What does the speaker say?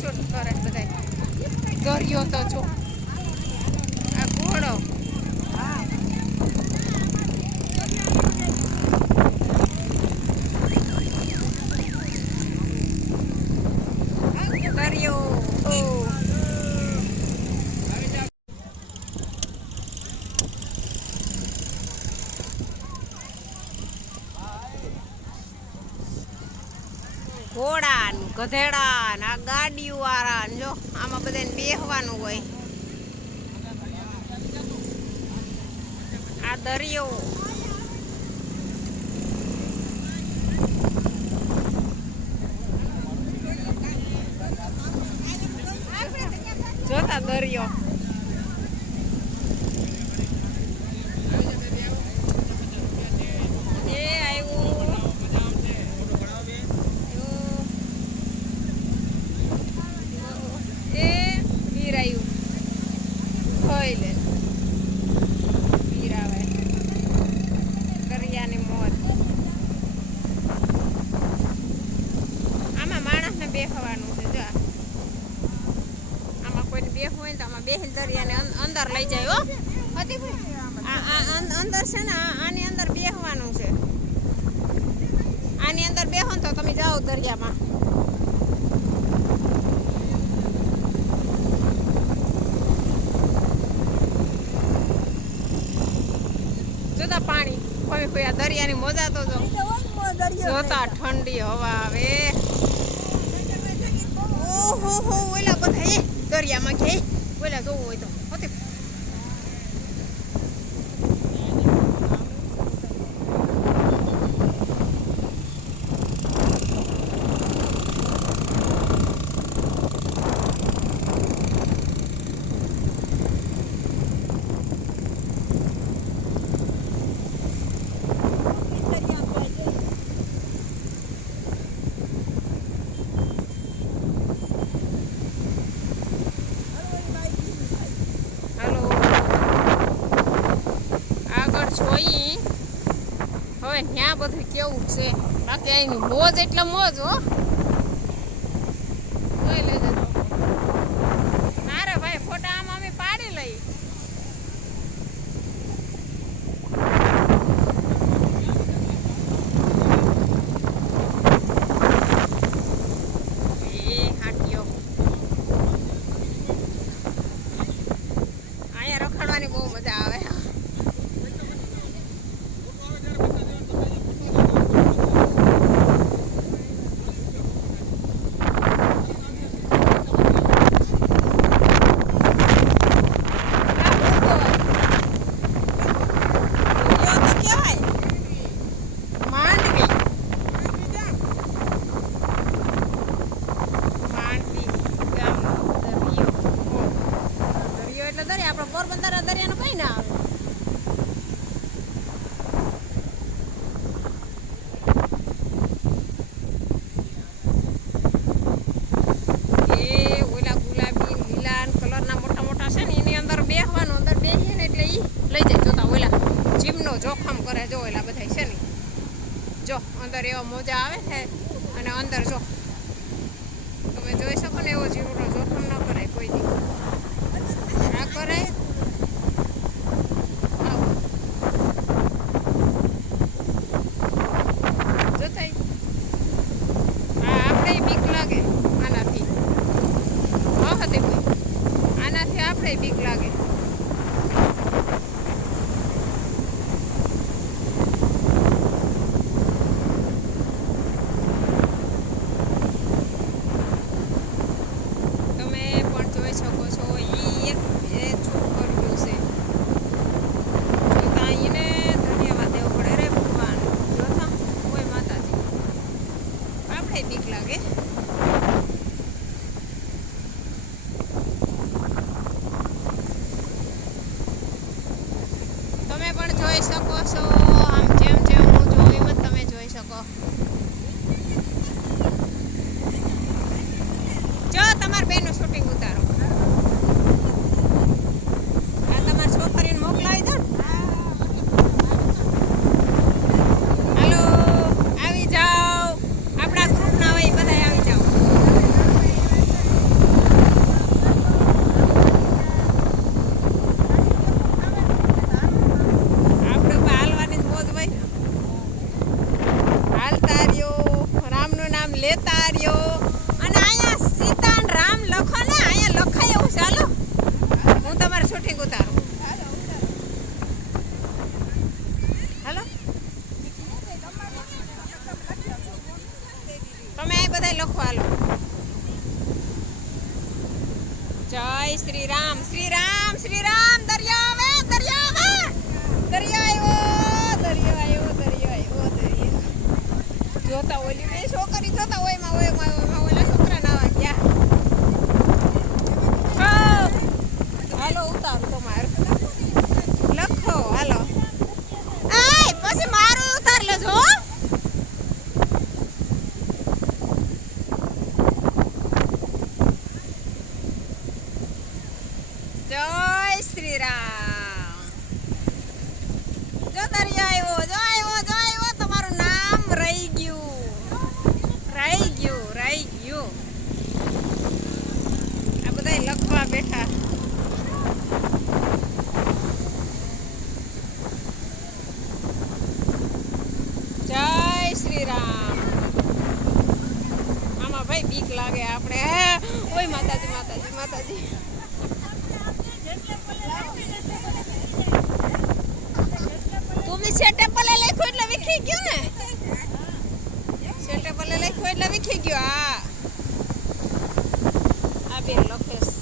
Shoot કરે બધા. દરિયો તો જો આ ઘોડો દરિયો ઘોડા ને ગધેડા ને આ ગાડીઓ વાળા ને જો આમાં બધાને બેહવાનું હોય. આ દરિયો જોતા દરિયો બેહવાનું છે. જો આમાં કોઈને બેહવું હોય તો આમાં બેહીને દરિયાને અંદર લઈ જાય. હો અંદર છે ને આની અંદર બેહવાનું છે. આની અંદર બેહો ને તો તમે જાઓ દરિયામાં. જોતા પાણી કોઈ કોઈ આ દરિયાની મજા તો જો જોતા ઠંડી હવા આવે. ઓહો હો ઓલા બધા દરિયામાં કે ઓલા જોવું હોય તો જોઈ હવે ત્યાં બધું કેવું છે. બાકી અહીંની મોજ એટલે મોજ. હો જોઈ લેજો. મારે ભાઈ ફોટા આમ અમે પાડી લઈ. હાટીઓ અહીંયા રખડવાની બહુ મજા આવે. આપણે પોરબંદર દરિયાનું કઈ ના આવે. એ ઓલા ગુલાબી લીલા કલરના મોટા મોટા છે ને એની અંદર બેહવાનું. અંદર બેહીએ ને એટલે ઈ લઈ જાય. જોતા ઓલા જીવનો જોખમ કરે. જો ઓલા બધા છે ને જો અંદર એવા મોજા આવે છે. અને અંદર જો તમે જોઈ શકો ને એવો જીવનો જોખમ ન કરાય કોઈ દી. ના કરાય. જોતાય આપણે બીક લાગે આનાથી. હા હતી કોઈ આનાથી આપણે બીક લાગે. શકો છો. ઈ એક હાલતા રહ્યો, રામનું નામ લેતા રહ્યો. અને અહીંયા સીતા અને રામ લખો ને, અહીંયા લખાય એવું. ચાલો હું તમારે શૂટિંગ ઉતારું. હાલો તમે અહીં બધા લખો. હાલો જય શ્રી રામ, શ્રી રામ, શ્રી રામ. દરિયો આવે, દરિયો આવે, દરિયો આવ્યો, દરિયો આવ્યો, દરિયો આવ્યો, દરિયો. જોતા ઓલી બે છોકરી જોતા ઓયમાં ઓયમાં ઓયમાં ઓલા છોકરા નાવા ગયા. હાલો ઉતારો તમારે લખો. હાલો આય પછી મારું ઉતાર લેજો. જય શ્રી રામ. જો દરિયો આવ્યો, જો આવ્યો, જો આવ્યો. તમારું નામ રહી ગયું, રહી ગયું, રહી ગયું. આ બધા લખવા બેઠા. જય શ્રી રામ. આમાં ભાઈ બીક લાગે આપણે. ઓય માતાજી, માતાજી, માતાજી. તમે સેટેપલે લખ્યું એટલે વિખી ગયું ને. સેટેપલે લખ્યું એટલે વિખી ગયું. આ બેન લખેશ.